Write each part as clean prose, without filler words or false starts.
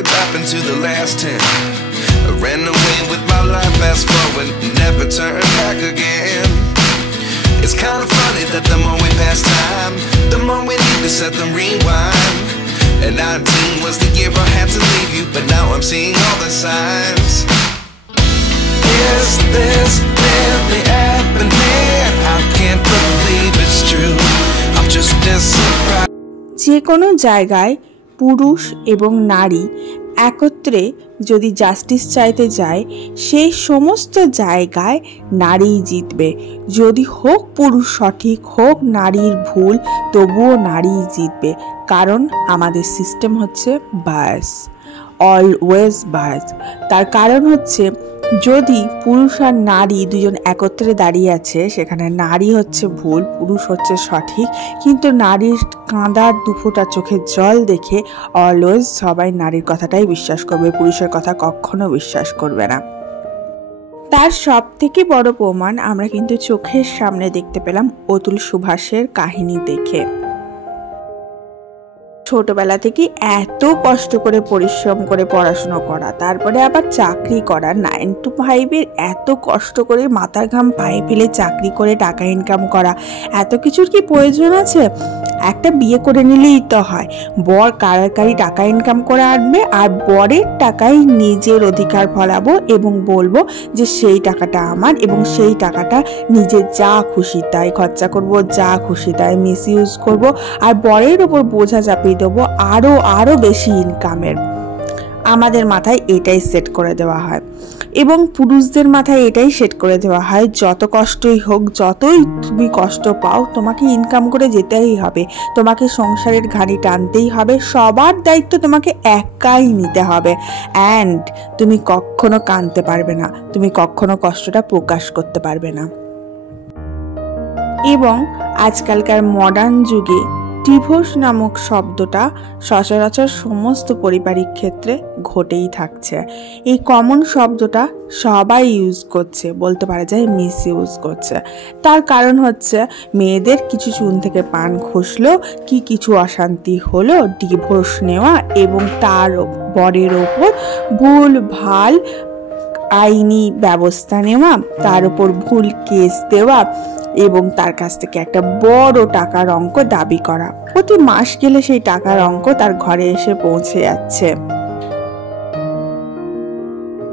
could tap into the last 10. I ran away with my life, fast forward, never turn back again. It's kind of funny that the more we pass time, the more we need to set them rewind. And 19 was the year I had to leave you, but now I'm seeing all the signs. Is this really happening? I can't believe it's true. I'm just as surprised. যে কোনো জায়গায় পুরুষ এবং নারী একত্রে যদি justice চাইতে যায়, সেই সমস্ত জায়গায় নারী জিতবে। যদি হোক পুরুষ সঠিক, হোক নারীর ভুল, তবুও নারী জিতবে। কারণ আমাদের সিস্টেম হচ্ছে বায়াস, অলওয়েজ বায়াস। তার কারণ হচ্ছে যদি পুরুষ আর নারী দুজন একত্রে দাঁড়িয়ে আছে, সেখানে নারী হচ্ছে ভুল, পুরুষ হচ্ছে সঠিক। কিন্তু নারীর কাঁদার দুফোঁটা চোখের জল দেখে অলওয়েজ সবাই নারীর কথাটাই বিশ্বাস করবে, পুরুষের কথা কখনো বিশ্বাস করবে না। তার সব থেকে বড় প্রমাণ আমরা কিন্তু চোখের সামনে দেখতে পেলাম অতুল সুভাষের কাহিনী দেখে। ছোটবেলা থেকে এত কষ্ট করে পরিশ্রম করে পড়াশোনা করা, তারপরে আবার চাকরি করা, 9 to 5 এত কষ্ট করে মাথার ঘাম পায়ে ফেলে চাকরি করে টাকা ইনকাম করা, এত কিছুর কি প্রয়োজন আছে? একটা বিয়ে করে নিলেই তো হয়। বর কারাকারি টাকা ইনকাম করে আনবে, আর বরের টাকায় নিজের অধিকার ফলাবো এবং বলবো যে সেই টাকাটা আমার, এবং সেই টাকাটা নিজের যা খুশি তাই খরচা করব, যা খুশি তাই মিস ইউজ করবো, আর বরের ওপর বোঝা চাপিয়ে দেবো আরো বেশি ইনকামের। আমাদের মাথায় এটাই সেট করে দেওয়া হয়, এবং পুরুষদের মাথায় এটাই সেট করে দেওয়া হয় যত কষ্টই হোক, যতই তুমি কষ্ট পাও, তোমাকে ইনকাম করে যেতেই হবে, তোমাকে সংসারের ঘানি টানতেই হবে, সবার দায়িত্ব তোমাকে একাই নিতে হবে, অ্যান্ড তুমি কখনো কাঁদতে পারবে না, তুমি কখনো কষ্টটা প্রকাশ করতে পারবে না। এবং আজকালকার মডার্ন যুগে ডিভোর্স নামক শব্দটা সচরাচর সমস্ত পারিবারিক ক্ষেত্রে ঘটেই থাকছে। এই কমন শব্দটা সবাই ইউজ করছে, বলতে পারা যায় মিস ইউজ করছে। তার কারণ হচ্ছে মেয়েদের কিছু চুন থেকে পান খসলো কি কিছু অশান্তি হলো, ডিভোর্স নেওয়া এবং তার বরের ওপর ভুল ভাল আইনি ব্যবস্থা নেওয়া, তার উপর ভুল কেস দেওয়া এবং তার কাছ থেকে একটা বড় টাকার অঙ্ক দাবি করা। প্রতি মাস গেলে সেই টাকার অঙ্ক তার ঘরে এসে পৌঁছে যাচ্ছে।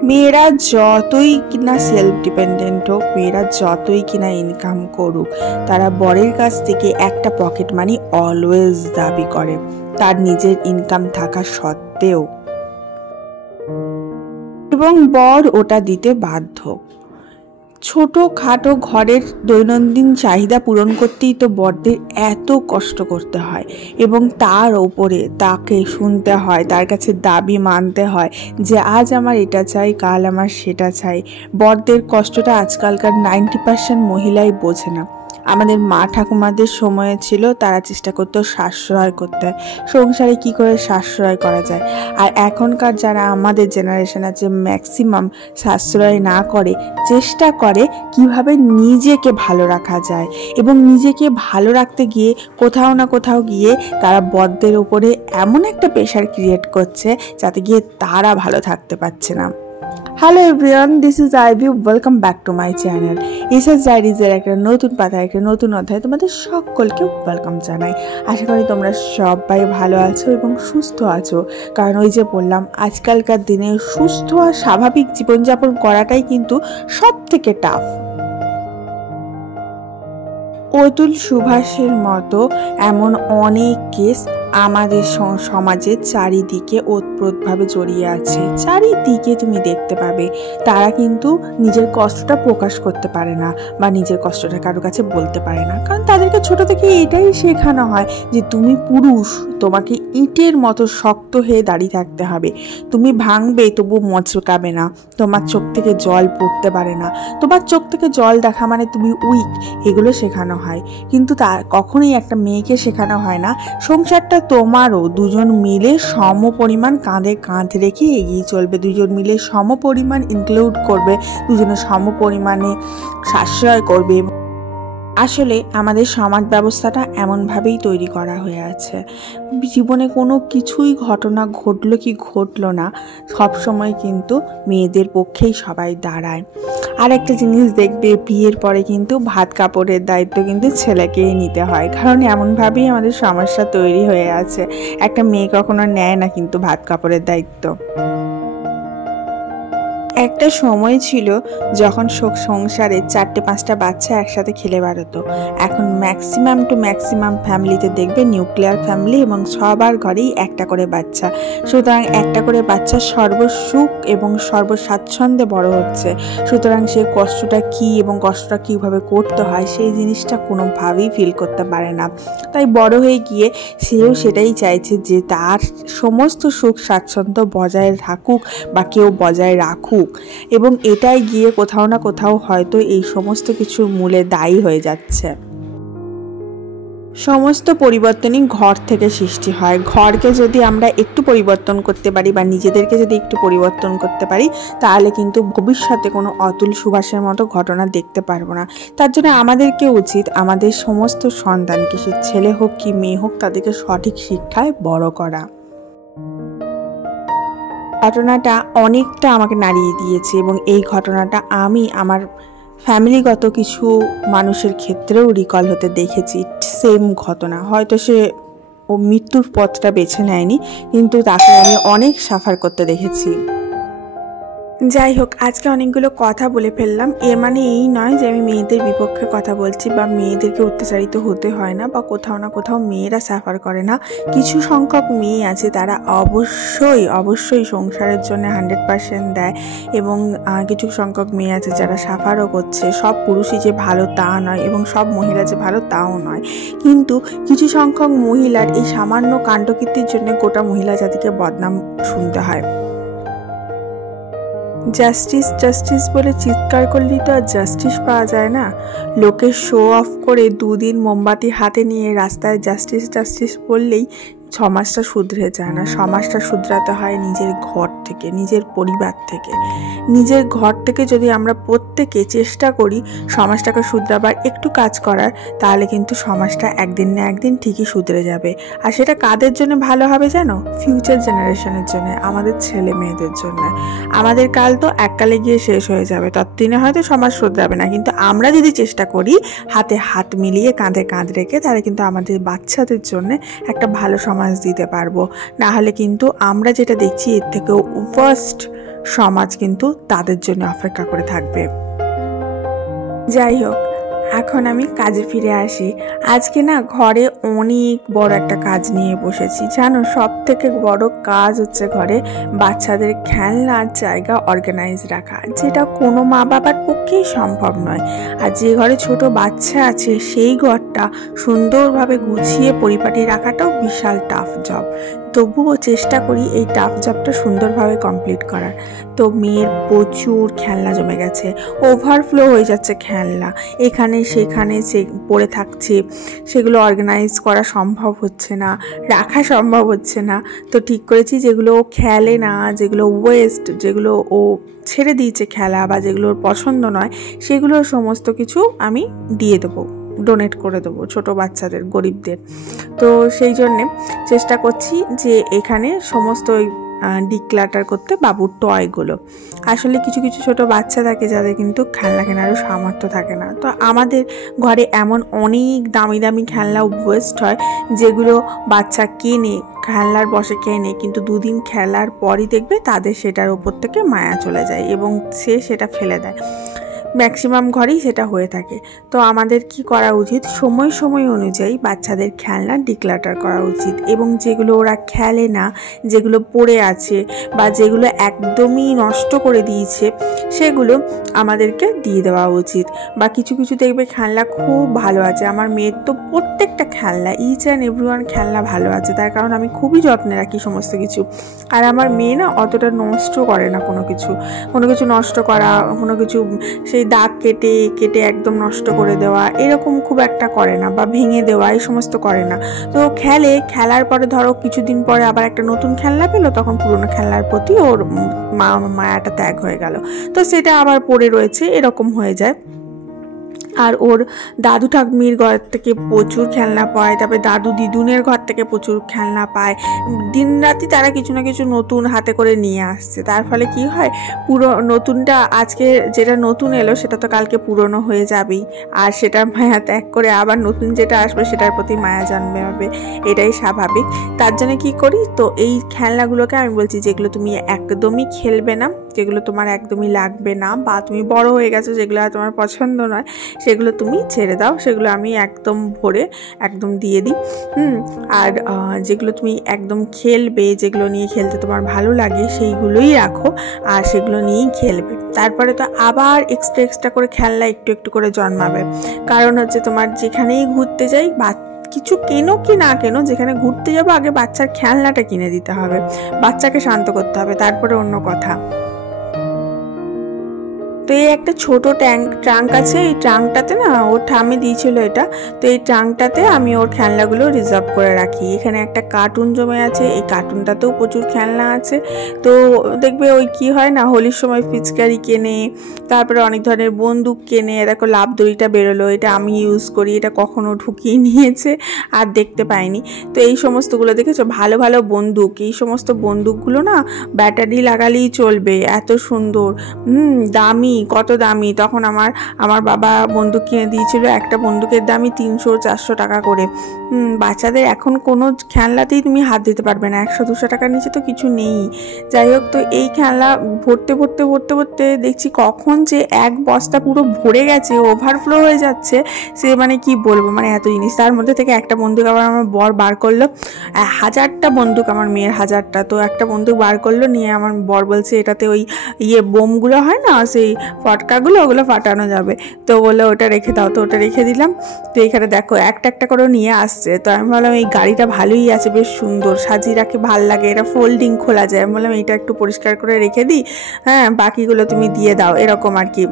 মেয়েরা যতই কিনা সেলফ ডিপেন্ডেন্ট হোক, মেয়েরা যতই কিনা ইনকাম করুক, তারা বরের কাছ থেকে একটা পকেট মানি অলওয়েজ দাবি করে, তার নিজের ইনকাম থাকা সত্ত্বেও, এবং বর ওটা দিতে বাধ্য। ছোট খাটো ঘরের দৈনন্দিন চাহিদা পূরণ করতেই তো বরদের এত কষ্ট করতে হয়, এবং তার ওপরে তাকে শুনতে হয়, তার কাছে দাবি মানতে হয় যে আজ আমার এটা চাই, কাল আমার সেটা চাই। বরদের কষ্টটা আজকালকার 90% মহিলাই বোঝে না। আমাদের মা ঠাকুমাদের সময়ে ছিল, তারা চেষ্টা করতো সাশ্রয় করতে, সংসারে কি করে সাশ্রয় করা যায়। আর এখনকার যারা আমাদের জেনারেশন আছে, ম্যাক্সিমাম সাশ্রয় না করে চেষ্টা করে কিভাবে নিজেকে ভালো রাখা যায়, এবং নিজেকে ভালো রাখতে গিয়ে কোথাও না কোথাও গিয়ে তারা বরদের উপরে এমন একটা প্রেশার ক্রিয়েট করছে যাতে গিয়ে তারা ভালো থাকতে পারছে না। Hello everyone, this is Ivy, welcome back to my channel. SS ডায়েরিজের একটা নতুন পাতা, একটা নতুন অধ্যায় তোমাদের সকলকে ওয়েলকাম জানাই। আশা করি তোমরা সবাই ভালো আছো এবং সুস্থ আছো, কারণ ওই যে বললাম আজকালকার দিনে সুস্থ আর স্বাভাবিক জীবনযাপন করাটাই কিন্তু সব থেকে টাফ। অতুল সুভাষের মতো এমন অনেক কেস আমাদের সমাজে চারিদিকে ওতপ্রোতভাবে জড়িয়ে আছে। চারিদিকে তুমি দেখতে পাবে তারা কিন্তু নিজের কষ্টটা প্রকাশ করতে পারে না, বা নিজের কষ্টটা কারো কাছে বলতে পারে না, কারণ তাদেরকে ছোট থেকে এটাই শেখানো হয় যে তুমি পুরুষ, তোমাকে ইটের মতো শক্ত হয়ে দাঁড়িয়ে থাকতে হবে, তুমি ভাঙবে তবু মচকাবে না, তোমার চোখ থেকে জল পড়তে পারে না, তোমার চোখ থেকে জল দেখা মানে তুমি উইক, এগুলো শেখানো হয়। কিন্তু তা কখনোই একটা মেয়েকে শেখানো হয় না সংসারটা তোমারও, দুজন মিলে সম পরিমাণ কাঁধে কাঁধ রেখে এগিয়ে চলবে, দুজন মিলে সম পরিমাণ ইনক্লুড করবে, দুজনে সম পরিমাণে সাশ্রয় করবে, আসলে আমাদের সমাজ ব্যবস্থাটা এমনভাবেই তৈরি করা হয়ে আছে, জীবনে কোনো কিছুই ঘটনা ঘটলো কি ঘটলো না, সবসময় কিন্তু মেয়েদের পক্ষেই সবাই দাঁড়ায়। আর একটা জিনিস দেখবে, বিয়ের পরে কিন্তু ভাত কাপড়ের দায়িত্ব কিন্তু ছেলেকেই নিতে হয়, কারণ এমনভাবেই আমাদের সমস্যা তৈরি হয়ে আছে। একটা মেয়ে কখনো নেয় না কিন্তু ভাত কাপড়ের দায়িত্ব। একটা সময় ছিল যখন সংসারে 4-5টা বাচ্চা একসাথে খেলে বেড়াতো। এখন ম্যাক্সিমাম টু ম্যাক্সিমাম ফ্যামিলিতে দেখবে নিউক্লিয়ার ফ্যামিলি এবং সবার ঘরেই একটা করে বাচ্চা। সুতরাং একটা করে বাচ্চা সর্বসুখ এবং সর্বস্বাচ্ছন্দ্যে বড় হচ্ছে। সুতরাং সে কষ্টটা কী এবং কষ্টটা কীভাবে করতে হয় সেই জিনিসটা কোনোভাবেই ফিল করতে পারে না। তাই বড় হয়ে গিয়ে সেও সেটাই চাইছে যে তার সমস্ত সুখ স্বাচ্ছন্দ্য বজায় থাকুক বা কেউ বজায় রাখুক, এবং এটাই গিয়ে কোথাও না কোথাও হয়তো এই সমস্ত কিছুর মূলে দায়ী হয়ে যাচ্ছে। সমস্ত পরিবর্তনই ঘর থেকে সৃষ্টি হয়। ঘরকে যদি আমরা একটু পরিবর্তন করতে পারি বা নিজেদেরকে যদি একটু পরিবর্তন করতে পারি, তাহলে কিন্তু ভবিষ্যতে কোনো অতুল সুভাষের মতো ঘটনা দেখতে পারবো না। তার জন্য আমাদেরকে উচিত আমাদের সমস্ত সন্তানকে, সে ছেলে হোক কি মেয়ে হোক, তাদেরকে সঠিক শিক্ষায় বড় করা। ঘটনাটা অনেকটা আমাকে নাড়িয়ে দিয়েছে এবং এই ঘটনাটা আমি আমার ফ্যামিলিগত কিছু মানুষের ক্ষেত্রেও রিকল হতে দেখেছি। সেম ঘটনা, হয়তো সে ও মৃত্যুর পথটা বেছে নেয়নি, কিন্তু তাকে আমি অনেক সাফার করতে দেখেছি। যাই হোক, আজকে অনেকগুলো কথা বলে ফেললাম। এর মানে এই নয় যে আমি মেয়েদের বিপক্ষে কথা বলছি বা মেয়েদেরকে অত্যাচারিত হতে হয় না বা কোথাও না কোথাও মেয়েরা সাফার করে না। কিছু সংখ্যক মেয়ে আছে তারা অবশ্যই সংসারের জন্য 100% দেয়, এবং কিছু সংখ্যক মেয়ে আছে যারা সাফারও করছে। সব পুরুষই যে ভালো তা নয় এবং সব মহিলা যে ভালো তাও নয়, কিন্তু কিছু সংখ্যক মহিলার এই সামান্য কাণ্ডকীর্তির জন্য গোটা মহিলা জাতিকে বদনাম শুনতে হয়। জাস্টিস জাস্টিস বলে চিৎকার করলেই তো আর জাস্টিস পাওয়া যায় না। লোকের শো অফ করে 2 দিন মোমবাতি হাতে নিয়ে রাস্তায় জাস্টিস জাস্টিস বললেই সমাজটা শুধরে যায় না। সমাজটা শুধরাতে হয় নিজের ঘর থেকে, নিজের পরিবার থেকে। নিজের ঘর থেকে যদি আমরা প্রত্যেকে চেষ্টা করি সমাজটাকে শুধরাবার, একটু কাজ করার, তাহলে কিন্তু সমাজটা একদিন না একদিন ঠিকই শুধরে যাবে। আর সেটা কাদের জন্য ভালো হবে জানো? ফিউচার জেনারেশনের জন্য, আমাদের ছেলে মেয়েদের জন্য। আমাদের কাল তো এককালে গিয়ে শেষ হয়ে যাবে, ততদিনে হয়তো সমাজ শুধরাবে না, কিন্তু আমরা যদি চেষ্টা করি হাতে হাত মিলিয়ে কাঁধে কাঁধ রেখে, তাহলে কিন্তু আমাদের বাচ্চাদের জন্য একটা ভালো সমাজ দিতে পারবো। না হলে কিন্তু আমরা যেটা দেখছি এর থেকেও ওয়ার্স্ট সমাজ কিন্তু তাদের জন্য অপেক্ষা করে থাকবে। যাই হোক, এখন আমি কাজে ফিরে আসি। আজকে না ঘরে অনেক বড় একটা কাজ নিয়ে বসেছি জানো। সব থেকে বড় কাজ হচ্ছে ঘরে বাচ্চাদের খেলনার জায়গা অর্গানাইজ রাখা, যেটা কোনো মা বাবার পক্ষেই সম্ভব নয়। আর যে ঘরে ছোট বাচ্চা আছে সেই ঘরটা সুন্দরভাবে গুছিয়ে পরিপাটি রাখাটাও বিশাল টাফ জব। তবুও চেষ্টা করি এই টাফ জবটা সুন্দরভাবে কমপ্লিট করার। তো মেয়ের প্রচুর খেলনা জমে গেছে, ওভারফ্লো হয়ে যাচ্ছে খেলনা, এখানে সেখানে সে পড়ে থাকছে, সেগুলো অর্গানাইজ করা সম্ভব হচ্ছে না, রাখা সম্ভব হচ্ছে না। তো ঠিক করেছি যেগুলো ও খেলে না, যেগুলো ওয়েস্ট, যেগুলো ও ছেড়ে দিয়েছে খেলা বা যেগুলো ওর পছন্দ নয়, সেগুলো সমস্ত কিছু আমি দিয়ে দেবো, ডোনেট করে দেবো ছোটো বাচ্চাদের, গরিবদের। তো সেই জন্যে চেষ্টা করছি যে এখানে সমস্ত ডিক্লাটার করতে বাবুর টয়গুলো। আসলে কিছু কিছু ছোট বাচ্চা থাকে যাদের কিন্তু খেলনা কেনারও সামর্থ্য থাকে না। তো আমাদের ঘরে এমন অনেক দামি দামি খেলনা ওয়েস্ট হয়, যেগুলো বাচ্চা কেনে, খেলনার বসে কেনে, কিন্তু 2 দিন খেলার পরই দেখবে তাদের সেটার উপর থেকে মায়া চলে যায় এবং সে সেটা ফেলে দেয়। ম্যাক্সিমাম ঘরেই সেটা হয়ে থাকে। তো আমাদের কি করা উচিত, সময় সময় অনুযায়ী বাচ্চাদের খেলনা ডিক্লাটার করা উচিত, এবং যেগুলো ওরা খেলে না, যেগুলো পড়ে আছে বা যেগুলো একদমই নষ্ট করে দিয়েছে, সেগুলো আমাদেরকে দিয়ে দেওয়া উচিত। বা কিছু কিছু দেখবে খেলনা খুব ভালো আছে। আমার মেয়ের তো প্রত্যেকটা খেলনা, ইচ অ্যান্ড এভরিওয়ান খেলনা ভালো আছে, তার কারণ আমি খুবই যত্নে রাখি সমস্ত কিছু। আর আমার মেয়ে না অতটা নষ্ট করে না কোনো কিছু নষ্ট করা, কোনো কিছু সেই দাগ কেটে কেটে একদম নষ্ট করে দেওয়া এরকম খুব একটা করে না, বা ভেঙে দেওয়া এই সমস্ত করে না। তো খেলার পরে ধরো কিছুদিন পরে আবার একটা নতুন খেলনা পেলো, তখন পুরোনো খেলনার প্রতি ওর মায়াটা ত্যাগ হয়ে গেল, তো সেটা আবার পড়ে রয়েছে, এরকম হয়ে যায়। আর ওর দাদু ঠাকুমির ঘর থেকে প্রচুর খেলনা পায়, তারপরে দাদু দিদুনের ঘর থেকে প্রচুর খেলনা পায়। দিন রাতি তারা কিছু না কিছু নতুন হাতে করে নিয়ে আসছে। তার ফলে কি হয়, পুরো নতুনটা আজকে যেটা নতুন এলো সেটা তো কালকে পুরনো হয়ে যাবেই, আর সেটার মায়া ত্যাগ করে আবার নতুন যেটা আসবে সেটার প্রতি মায়া জন্মাবে, এটাই স্বাভাবিক। তার জন্য কি করি, তো এই খেলনাগুলোকে আমি বলছি যেগুলো তুমি একদমই খেলবে না, যেগুলো তোমার একদমই লাগবে না, বা তুমি বড় হয়ে গেছো যেগুলো আর তোমার পছন্দ নয় সেগুলো তুমি ছেড়ে দাও, সেগুলো আমি একদম ভরে একদম দিয়ে দিই। আর যেগুলো তুমি একদম খেলবে, যেগুলো নিয়ে খেলতে তোমার ভালো লাগে সেইগুলোই রাখো, আর সেগুলো নিয়েই খেলবে। তারপরে তো আবার এক্সট্রা করে খেলনা একটু একটু করে জন্মাবে। কারণ হচ্ছে তোমার যেখানেই ঘুরতে যাই বা কিছু কেনো কি না কেনো, যেখানে ঘুরতে যাবো আগে বাচ্চার খেলনাটা কিনে দিতে হবে, বাচ্চাকে শান্ত করতে হবে, তারপরে অন্য কথা। তো এই একটা ছোট ট্রাঙ্ক আছে, এই ট্রাঙ্কটাতে না ওর ঠাম্মি দিয়েছিল এটা, তো এই ট্রাঙ্কটাতে আমি ওর খেলনাগুলো রিজার্ভ করে রাখি। এখানে একটা কার্টুন জমে আছে, এই কার্টুনটাতেও প্রচুর খেলনা আছে। তো দেখবে ওই কি হয় না, হোলির সময় পিচকারি কেনে, তারপরে অনেক ধরনের বন্দুক কেনে। দেখো লাভ দড়িটা বেরোলো, এটা আমি ইউজ করি, এটা কখনো ঢুকিয়ে নিয়েছে আর দেখতে পাইনি। তো এই সমস্তগুলো দেখেছো, ভালো ভালো বন্দুক, এই সমস্ত বন্দুকগুলো না ব্যাটারি লাগালেই চলবে, এত সুন্দর, দামি, কত দামি। তখন আমার বাবা বন্দুক কিনে দিয়েছিল, একটা বন্দুকের দামই 300-400 টাকা করে। বাচ্চাদের এখন কোনো খেলনাতেই তুমি হাত দিতে পারবে না, 100-200 টাকার নিচে তো কিছু নেই। যাই হোক, তো এই খেলনা ভরতে দেখছি কখন যে এক বস্তা পুরো ভরে গেছে, ওভারফ্লো হয়ে যাচ্ছে, সে মানে কি বলবো, মানে এত জিনিস। তার মধ্যে থেকে একটা বন্দুক আবার আমার বর বার করলো, 1000টা বন্দুক, আমার মেয়ের 1000টা, তো একটা বন্দুক বার করলো, নিয়ে আমার বর বলছে এটাতে ওই বোমগুলো হয় না, সেই ফটকাগুলো, ওগুলো ফাটানো যাবে। তো বললো ওটা রেখে দাও, তো ওটা রেখে দিলাম। তো এখানে দেখো একটা করে নিয়ে আসছে। তো আমি বললাম এই গাড়িটা ভালোই আছে, বেশ সুন্দর সাজিয়ে রাখে, ভাল লাগে, এটা ফোল্ডিং খোলা যায়। আমি বললাম এটা একটু পরিষ্কার করে রেখে দিই, বাকিগুলো তুমি দিয়ে দাও, এরকম আর কি।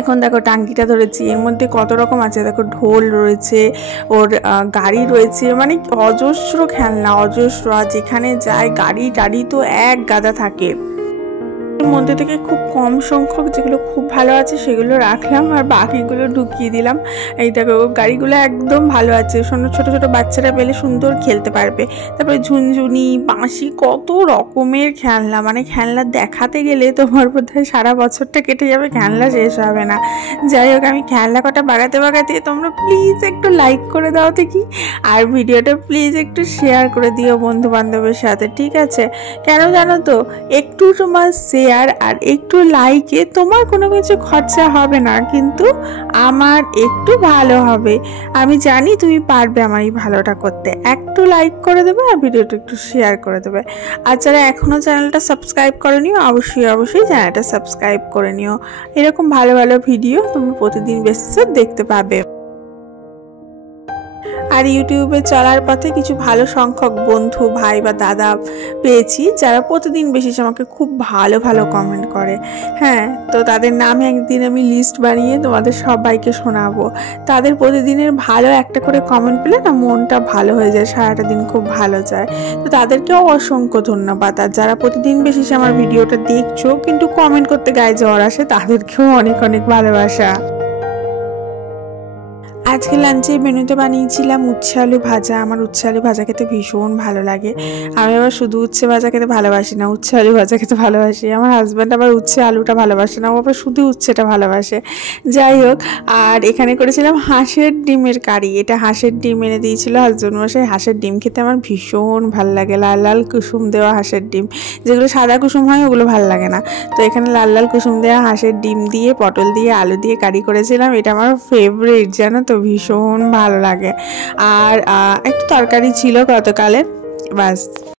এখন দেখো টাঙ্কিটা ধরেছি, এর মধ্যে কত রকম আছে, দেখো ঢোল রয়েছে, ওর গাড়ি রয়েছে, মানে অজস্র খেলনা, অজস্র। আর যেখানে যায় গাড়ি টাড়ি তো এক গাদা থাকে। এর মধ্যে থেকে খুব কম সংখ্যক যেগুলো খুব ভালো আছে সেগুলো রাখলাম, আর বাকিগুলো ঢুকিয়ে দিলাম। এই দেখো গাড়িগুলো একদম ভালো আছে, ছোট ছোট বাচ্চারা পেলে সুন্দর খেলতে পারবে। তারপরে ঝুনঝুনি, বাঁশি, কত রকমের খেলনা, মানে খেলনা দেখাতে গেলে তোমার বোধহয় সারা বছরটা কেটে যাবে, খেলনা শেষ হবে না। যাই হোক, আমি খেলনা কটা বাগাতে তোমরা প্লিজ একটু লাইক করে দাও দেখি, আর ভিডিওটা প্লিজ একটু শেয়ার করে দিও বন্ধু বান্ধবের সাথে, ঠিক আছে? কেন জানো তো, একটু তোমার শেয়ার আর একটু লাইকে তোমার কোনো কিছু খরচা হবে না, কিন্তু আমার একটু ভালো হবে। আমি জানি তুমি পারবে আমার এই ভালোটা করতে। একটু লাইক করে দেবে আর ভিডিওটা একটু শেয়ার করে দেবে। আর যারা এখনো চ্যানেলটা সাবস্ক্রাইব করেনিও, অবশ্যই চ্যানেলটা সাবস্ক্রাইব করে নিও। এরকম ভালো ভালো ভিডিও তুমি প্রতিদিন বেসিসে দেখতে পাবে। আর ইউটিউবে চলার পথে কিছু ভালো সংখ্যক বন্ধু, ভাই বা দাদা পেয়েছি যারা প্রতিদিন বেশি আমাকে খুব ভালো কমেন্ট করে। তো তাদের নামে একদিন আমি লিস্ট বানিয়ে তোমাদের সবাইকে শোনাবো। তাদের প্রতিদিনের ভালো একটা করে কমেন্ট পেলে না মনটা ভালো হয়ে যায়, সারাটা দিন খুব ভালো যায়। তো তাদেরকেও অসংখ্য ধন্যবাদ। আর যারা প্রতিদিন বেশি আমার ভিডিওটা দেখছো কিন্তু কমেন্ট করতে গায়ে জ্বর আসে, তাদেরকেও অনেক ভালোবাসা। আজকে লাঞ্চে মেনুতে বানিয়েছিলাম উচ্ছে আলু ভাজা। আমার উচ্ছে আলু ভাজা খেতে ভীষণ ভালো লাগে। আমি আবার শুধু উচ্ছে ভাজা খেতে ভালোবাসি না, উচ্ছে আলু ভাজা খেতে ভালোবাসি। আমার হাজব্যান্ড আবার উচ্ছে আলুটা ভালোবাসে না, ও আবার শুধু উচ্ছেটা ভালোবাসে। যাই হোক, আর এখানে করেছিলাম হাঁসের ডিমের কারি। এটা হাঁসের ডিম এনে দিয়েছিল হাজব্যান্ড মশাই। হাঁসের ডিম খেতে আমার ভীষণ ভালো লাগে, লাল লাল কুসুম দেওয়া হাঁসের ডিম। যেগুলো সাদা কুসুম হয় ওগুলো ভালো লাগে না। তো এখানে লাল লাল কুসুম দেওয়া হাঁসের ডিম দিয়ে, পটল দিয়ে, আলু দিয়ে কারি করেছিলাম। এটা আমার ফেভারিট, জানো তো, ভীষণ ভালো লাগে। আর একটু তরকারি ছিল গতকালের, বাস।